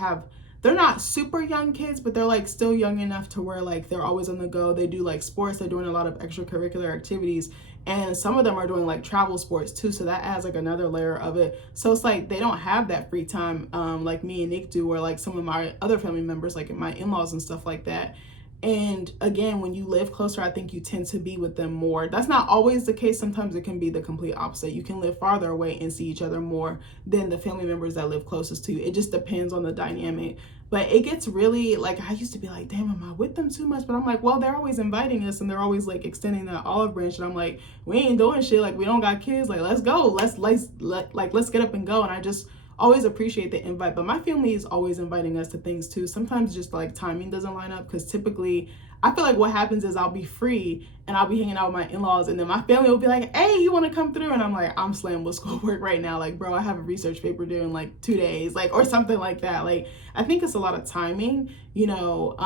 they're not super young kids, but they're like still young enough to where like they're always on the go. They do like sports, they're doing a lot of extracurricular activities. And some of them are doing like travel sports too. So that adds like another layer of it. So it's like they don't have that free time like me and Nick do, or like some of my other family members, like my in-laws and stuff like that. And again, when you live closer, I think you tend to be with them more. That's not always the case. Sometimes it can be the complete opposite. You can live farther away and see each other more than the family members that live closest to you. It just depends on the dynamic. But it gets really, like, I used to be like, damn, am I with them too much? But I'm like, well, they're always inviting us and they're always like extending that olive branch. And I'm like, we ain't doing shit. Like, we don't got kids. Like, let's go. Let's get up and go. And I just always appreciate the invite. But my family is always inviting us to things too. Sometimes just like timing doesn't line up, because typically I feel like what happens is I'll be free and I'll be hanging out with my in-laws, and then my family will be like, hey, you want to come through? And I'm like, I'm slammed with schoolwork right now. Like, bro, I have a research paper due in like 2 days, like, or something like that. Like, I think it's a lot of timing, you know,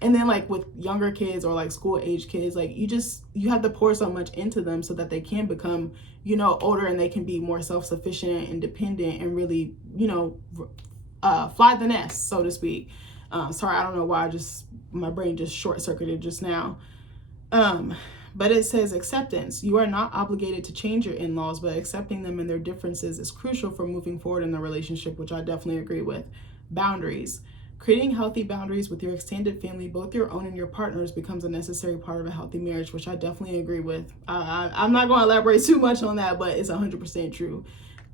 and then like with younger kids or like school age kids, like you have to pour so much into them so that they can become, you know, older and they can be more self-sufficient, independent, and really, you know, fly the nest, so to speak. Sorry, I don't know why my brain just short-circuited just now. But it says acceptance. You are not obligated to change your in-laws, but accepting them and their differences is crucial for moving forward in the relationship, which I definitely agree with. Boundaries. Creating healthy boundaries with your extended family, both your own and your partners, becomes a necessary part of a healthy marriage, which I definitely agree with. I'm not going to elaborate too much on that, but it's 100% true.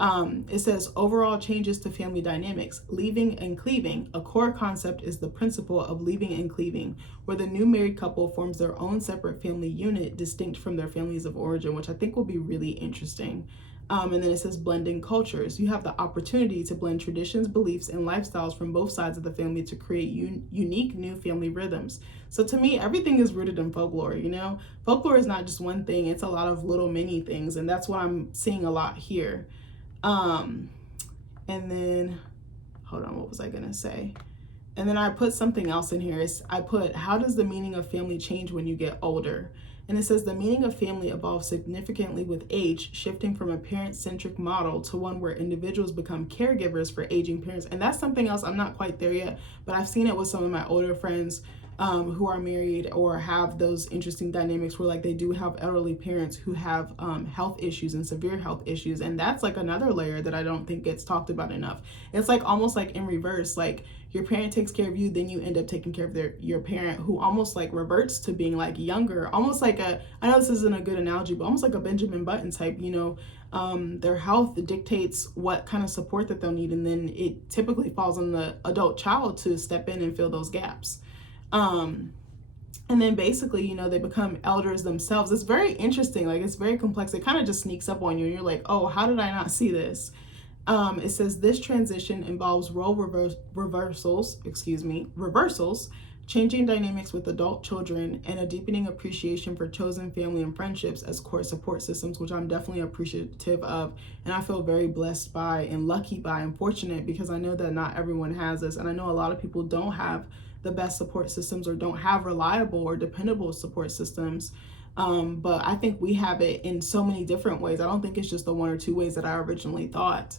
It says overall changes to family dynamics. Leaving and cleaving. A core concept is the principle of leaving and cleaving, where the new married couple forms their own separate family unit distinct from their families of origin, which I think will be really interesting. And then it says blending cultures. You have the opportunity to blend traditions, beliefs, and lifestyles from both sides of the family to create unique new family rhythms. So to me, everything is rooted in folklore, you know? Folklore is not just one thing, it's a lot of little mini things, and that's what I'm seeing a lot here. And then, hold on, what was I gonna say? And then I put something else in here. I put, how does the meaning of family change when you get older? And it says the meaning of family evolves significantly with age, shifting from a parent-centric model to one where individuals become caregivers for aging parents. And that's something else, I'm not quite there yet, but I've seen it with some of my older friends who are married or have those interesting dynamics where like they do have elderly parents who have health issues and severe health issues. And that's like another layer that I don't think gets talked about enough. It's like almost like in reverse, like your parent takes care of you, then you end up taking care of your parent, who almost like reverts to being like younger, almost like I know this isn't a good analogy, but almost like a Benjamin Button type, you know. Their health dictates what kind of support that they'll need, and then it typically falls on the adult child to step in and fill those gaps. And then basically, you know, they become elders themselves. It's very interesting. Like, it's very complex. It kind of just sneaks up on you and you're like, oh, how did I not see this? It says this transition involves role reversals, changing dynamics with adult children, and a deepening appreciation for chosen family and friendships as core support systems, which I'm definitely appreciative of. And I feel very blessed by and lucky by and fortunate, because I know that not everyone has this. And I know a lot of people don't have the best support systems or don't have reliable or dependable support systems. But I think we have it in so many different ways. I don't think it's just the 1 or 2 ways that I originally thought.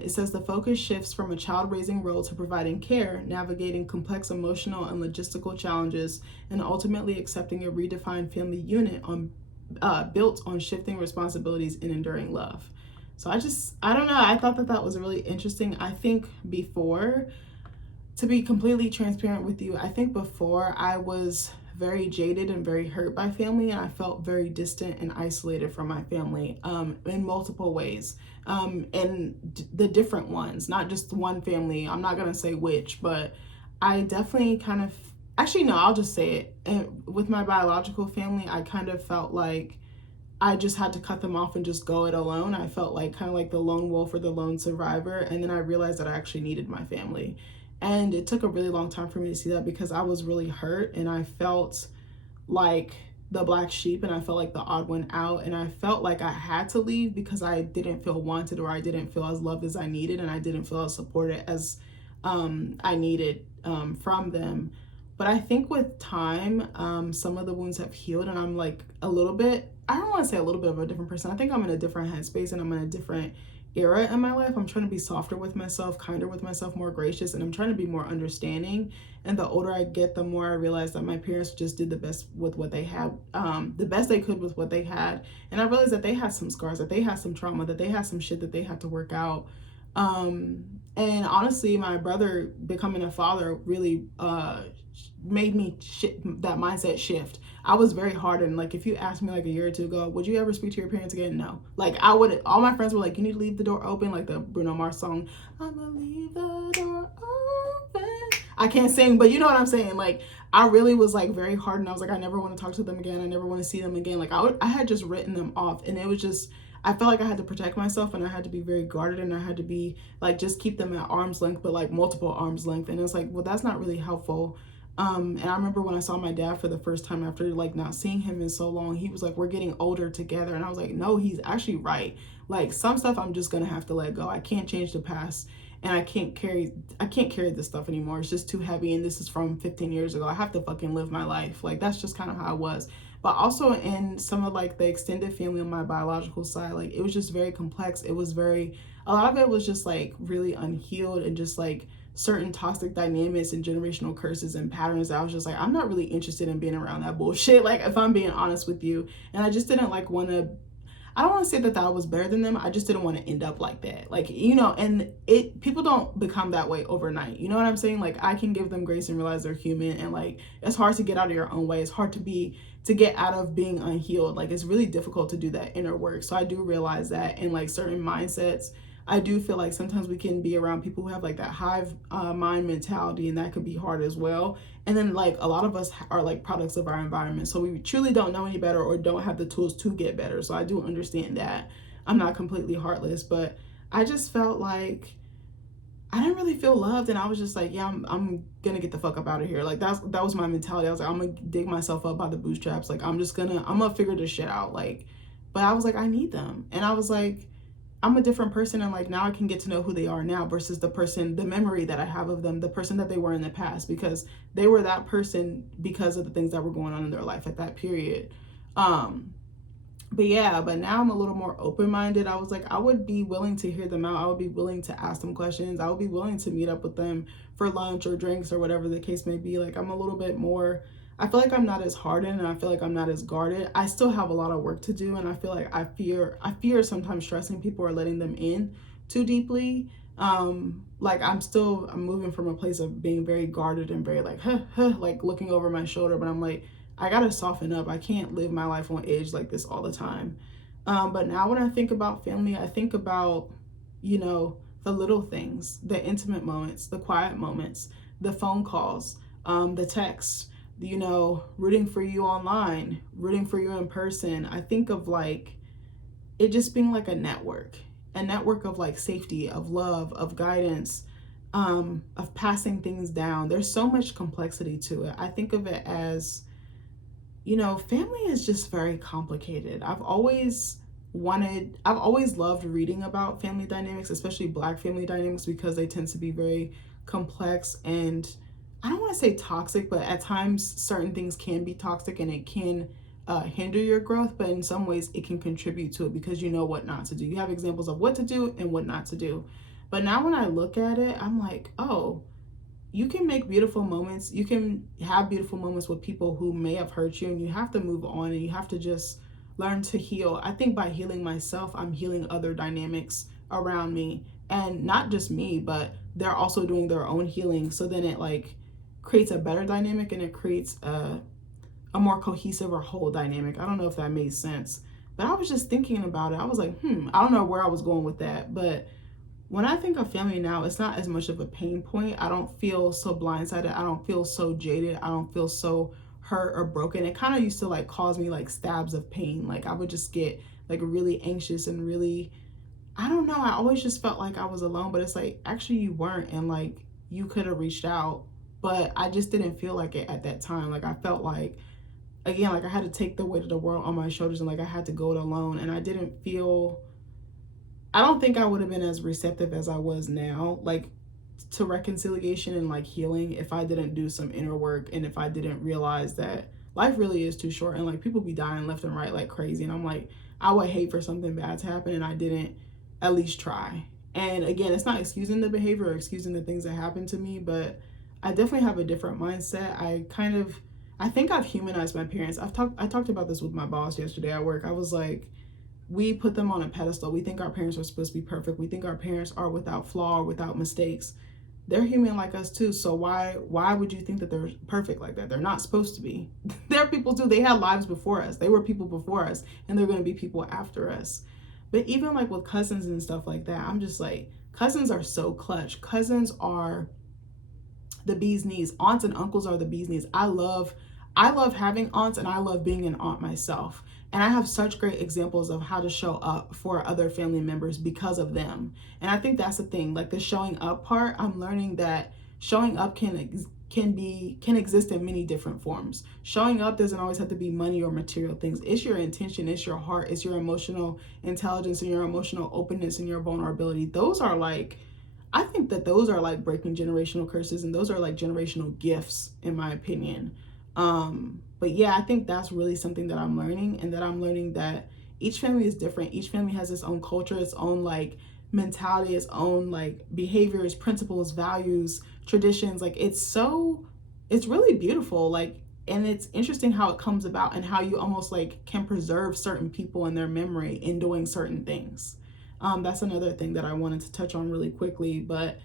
It says the focus shifts from a child raising role to providing care, navigating complex emotional and logistical challenges, and ultimately accepting a redefined family unit built on shifting responsibilities and enduring love. So I don't know. I thought that was really interesting. I think before, to be completely transparent with you, I think before I was very jaded and very hurt by family, and I felt very distant and isolated from my family in multiple ways, and the different ones, not just one family. I'm not gonna say which, but I definitely actually no, I'll just say it. And with my biological family, I kind of felt like I just had to cut them off and just go it alone. I felt like kind of like the lone wolf or the lone survivor, and then I realized that I actually needed my family. And it took a really long time for me to see that, because I was really hurt and I felt like the black sheep and I felt like the odd one out, and I felt like I had to leave because I didn't feel wanted, or I didn't feel as loved as I needed, and I didn't feel as supported as I needed from them. But I think with time, some of the wounds have healed, and I'm like a little bit, I don't want to say a little bit of a different person. I think I'm in a different headspace and I'm in a different era in my life. I'm trying to be softer with myself, kinder with myself, more gracious, and I'm trying to be more understanding. And the older I get, the more I realize that my parents just did the best with what they had, the best they could with what they had. And I realized that they had some scars, that they had some trauma, that they had some shit that they had to work out. And honestly, my brother becoming a father really made me that mindset shift. I was very hardened. Like, if you asked me like a year or two ago, would you ever speak to your parents again? No. Like, I would, all my friends were like, you need to leave the door open, like the Bruno Mars song, I'ma leave the door open. I can't sing, but you know what I'm saying. Like, I really was like very hardened. I was like, I never want to talk to them again. I never want to see them again. Like, I had just written them off, and it was just, I felt like I had to protect myself, and I had to be very guarded, and I had to be like, just keep them at arm's length, but like multiple arm's length. And it's like, well, that's not really helpful. And I remember when I saw my dad for the first time after like not seeing him in so long, he was like, we're getting older together. And I was like, no, he's actually right. Like, some stuff I'm just gonna have to let go. I can't change the past, and I can't carry this stuff anymore. It's just too heavy, and this is from 15 years ago. I have to fucking live my life. Like, that's just kind of how I was. But also in some of like the extended family on my biological side, like, it was just very complex. It was very, a lot of it was just like really unhealed, and just like certain toxic dynamics and generational curses and patterns that I was just like, I'm not really interested in being around that bullshit, like, if I'm being honest with you. And I just didn't like want to, I don't want to say that I was better than them. I just didn't want to end up like that. Like, you know, and people don't become that way overnight. You know what I'm saying? Like, I can give them grace and realize they're human. And like, it's hard to get out of your own way. It's hard to get out of being unhealed. Like, it's really difficult to do that inner work. So I do realize that, and like certain mindsets, I do feel like sometimes we can be around people who have like that hive mind mentality, and that could be hard as well. And then like a lot of us are like products of our environment, so we truly don't know any better or don't have the tools to get better. So I do understand that. I'm not completely heartless, but I just felt like I didn't really feel loved, and I was just like, yeah, I'm gonna get the fuck up out of here. Like, that was my mentality. I was like, I'm gonna dig myself up by the bootstraps. Like, I'm gonna figure this shit out. Like, but I was like, I need them, and I was like, I'm a different person, and like, now I can get to know who they are now versus the memory that I have of them, the person that they were in the past, because they were that person because of the things that were going on in their life at that period. But now I'm a little more open-minded. I was like, I would be willing to hear them out. I would be willing to ask them questions. I would be willing to meet up with them for lunch or drinks or whatever the case may be. Like, I'm a little bit more, I feel like I'm not as hardened, and I feel like I'm not as guarded. I still have a lot of work to do, and I feel like I fear sometimes stressing people or letting them in too deeply. Like, I'm moving from a place of being very guarded and very like, like looking over my shoulder, but I'm like, I gotta soften up. I can't live my life on edge like this all the time. But now when I think about family, I think about, you know, the little things, the intimate moments, the quiet moments, the phone calls, the texts, you know, rooting for you online, rooting for you in person. I think of like it just being like a network of like safety, of love, of guidance, of passing things down. There's so much complexity to it. I think of it as, you know, family is just very complicated. I've always loved reading about family dynamics, especially Black family dynamics, because they tend to be very complex, and I don't want to say toxic, but at times certain things can be toxic, and it can hinder your growth, but in some ways it can contribute to it because you know what not to do. You have examples of what to do and what not to do. But now when I look at it, I'm like, oh, you can make beautiful moments. You can have beautiful moments with people who may have hurt you, and you have to move on, and you have to just learn to heal. I think by healing myself, I'm healing other dynamics around me, and not just me, but they're also doing their own healing. So then it like creates a better dynamic, and it creates a more cohesive or whole dynamic. I don't know if that made sense, but I was just thinking about it. I was like, I don't know where I was going with that, but when I think of family now, it's not as much of a pain point. I don't feel so blindsided. I don't feel so jaded. I don't feel so hurt or broken. It kind of used to like cause me like stabs of pain. Like, I would just get like really anxious and really, I don't know. I always just felt like I was alone, but it's like, actually you weren't. And like, you could have reached out, but I just didn't feel like it at that time. Like, I felt like, again, like I had to take the weight of the world on my shoulders, and like I had to go it alone. And I don't think I would have been as receptive as I was now, like to reconciliation and like healing, if I didn't do some inner work, and if I didn't realize that life really is too short, and like people be dying left and right like crazy. And I'm like, I would hate for something bad to happen, and I didn't at least try. And again, it's not excusing the behavior or excusing the things that happened to me, but I definitely have a different mindset. I think I've humanized my parents. I talked about this with my boss yesterday at work. I was like, we put them on a pedestal. We think our parents are supposed to be perfect. We think our parents are without flaw or without mistakes. they're human like us too. So why would you think that they're perfect like that? They're not supposed to be. They're people too. They had lives before us. They were people before us, and they're going to be people after us. But even like with cousins and stuff like that, I'm just like, cousins are so clutch. Cousins are the bee's knees. Aunts and uncles are the bee's knees. I love having aunts, and I love being an aunt myself. And I have such great examples of how to show up for other family members because of them. And I think that's the thing, like the showing up part, I'm learning that showing up can exist in many different forms. Showing up doesn't always have to be money or material things. It's your intention, it's your heart, it's your emotional intelligence and your emotional openness and your vulnerability. Those are like, I think that those are like breaking generational curses, and those are like generational gifts in my opinion. But yeah, I think that's really something that I'm learning, and that I'm learning that each family is different. Each family has its own culture, its own like mentality, its own like behaviors, principles, values, traditions. Like it's really beautiful. Like, and it's interesting how it comes about, and how you almost like can preserve certain people in their memory in doing certain things. That's another thing that I wanted to touch on really quickly, but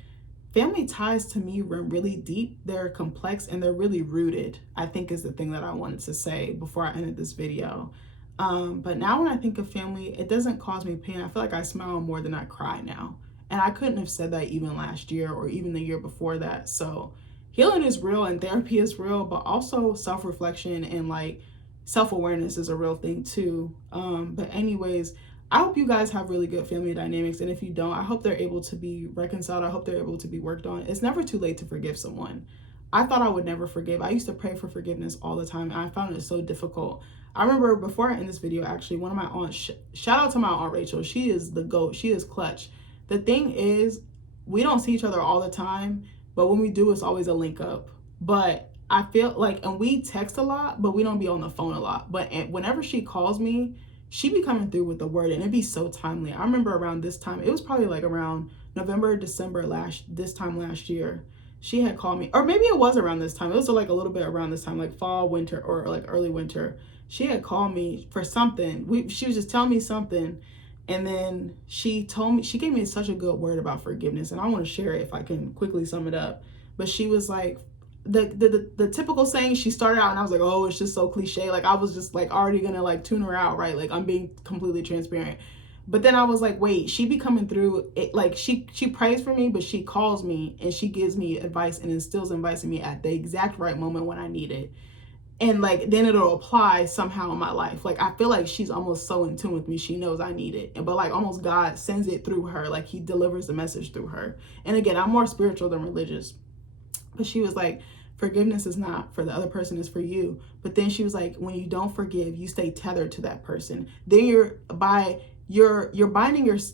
family ties to me run really deep. They're complex and they're really rooted, I think, is the thing that I wanted to say before I ended this video. But now when I think of family, it doesn't cause me pain. I feel like I smile more than I cry now. And I couldn't have said that even last year or even the year before that. So healing is real and therapy is real, but also self-reflection and like self-awareness is a real thing too. But anyways, I hope you guys have really good family dynamics. And if you don't, I hope they're able to be reconciled. I hope they're able to be worked on. It's never too late to forgive someone. I thought I would never forgive. I used to pray for forgiveness all the time, and I found it so difficult. I remember before I end this video, actually, one of my aunts, shout out to my Aunt Rachel. She is the GOAT. She is clutch. The thing is, we don't see each other all the time, but when we do, it's always a link up. But I feel like, and we text a lot, but we don't be on the phone a lot. But whenever she calls me, she be coming through with the word, and it'd be so timely. I remember around this time, it was probably like around November, December this time last year, she had called me, or maybe it was around this time. It was like a little bit around this time, like fall, winter, or like early winter. She had called me for something. She was just telling me something, and then she gave me such a good word about forgiveness, and I want to share it if I can quickly sum it up. But she was like, the typical saying, she started out, and I was like, oh, it's just so cliche. Like I was just like already gonna like tune her out, right? Like I'm being completely transparent. But then I was like, wait, she be coming through it. Like she prays for me, but she calls me and she gives me advice and instills advice in me at the exact right moment when I need it. And like then it'll apply somehow in my life. Like I feel like she's almost so in tune with me, she knows I need it. But like almost God sends it through her, like he delivers the message through her. And again, I'm more spiritual than religious. But she was like, forgiveness is not for the other person, it's for you. But then she was like, when you don't forgive, you stay tethered to that person. Then you're binding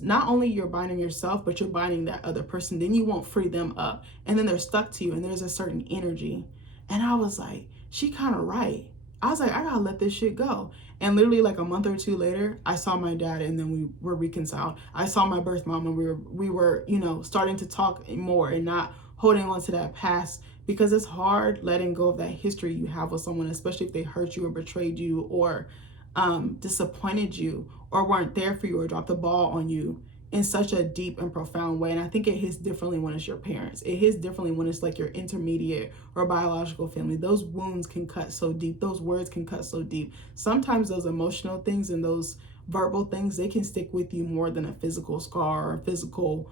not only you're binding yourself, but you're binding that other person. Then you won't free them up. And then they're stuck to you, and there's a certain energy. And I was like, she kind of right. I was like, I gotta let this shit go. And literally like a month or two later, I saw my dad, and then we were reconciled. I saw my birth mom, and we were, you know, starting to talk more and not holding on to that past, because it's hard letting go of that history you have with someone, especially if they hurt you or betrayed you or disappointed you or weren't there for you or dropped the ball on you in such a deep and profound way. And I think it hits differently when it's your parents. It hits differently when it's like your intermediate or biological family. Those wounds can cut so deep. Those words can cut so deep. Sometimes those emotional things and those verbal things, they can stick with you more than a physical scar or a physical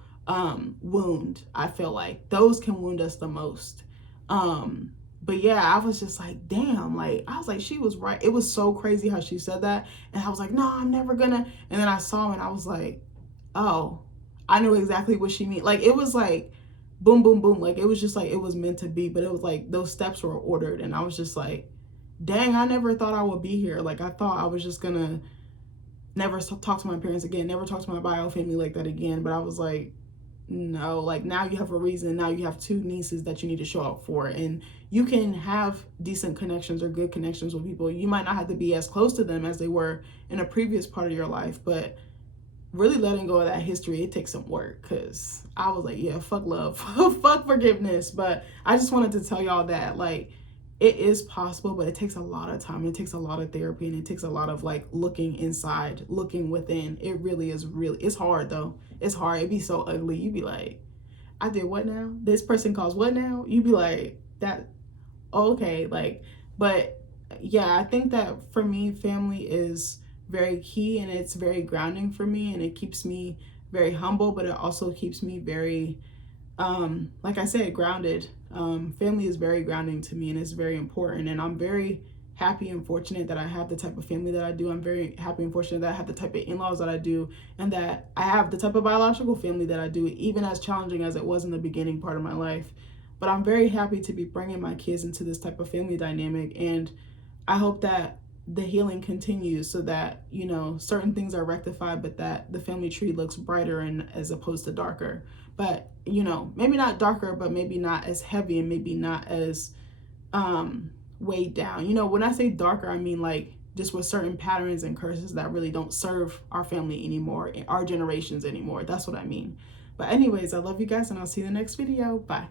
wound. I feel like those can wound us the most. But yeah, I was just like, damn, like, I was like, she was right. It was so crazy how she said that. And I was like, no, I'm never gonna. And then I saw him, and I was like, oh, I knew exactly what she meant. Like, it was like, boom, boom, boom. Like, it was just like, it was meant to be, but it was like, those steps were ordered. And I was just like, dang, I never thought I would be here. Like, I thought I was just gonna never talk to my parents again, never talk to my bio family like that again. But I was like, no, like now you have a reason. Now you have two nieces that you need to show up for, and you can have decent connections or good connections with people. You might not have to be as close to them as they were in a previous part of your life, but really letting go of that history, it takes some work. Because I was like, yeah, fuck love, fuck forgiveness. But I just wanted to tell y'all that, like, it is possible, but it takes a lot of time. It takes a lot of therapy, and it takes a lot of like looking inside, looking within. It really is it's hard though. It's hard. It'd be so ugly. You'd be like, I did what now? This person calls what now? You be like, that, okay, like, but yeah, I think that for me, family is very key, and it's very grounding for me, and it keeps me very humble, but it also keeps me very, like I said, grounded. Family is very grounding to me, and it's very important, and I'm very happy and fortunate that I have the type of family that I do. I'm very happy and fortunate that I have the type of in-laws that I do, and that I have the type of biological family that I do, even as challenging as it was in the beginning part of my life. But I'm very happy to be bringing my kids into this type of family dynamic, and I hope that the healing continues so that, you know, certain things are rectified, but that the family tree looks brighter and as opposed to darker. But, you know, maybe not darker, but maybe not as heavy, and maybe not as weighed down. You know, when I say darker, I mean like just with certain patterns and curses that really don't serve our family anymore, our generations anymore. That's what I mean. But anyways, I love you guys, and I'll see you in the next video. Bye.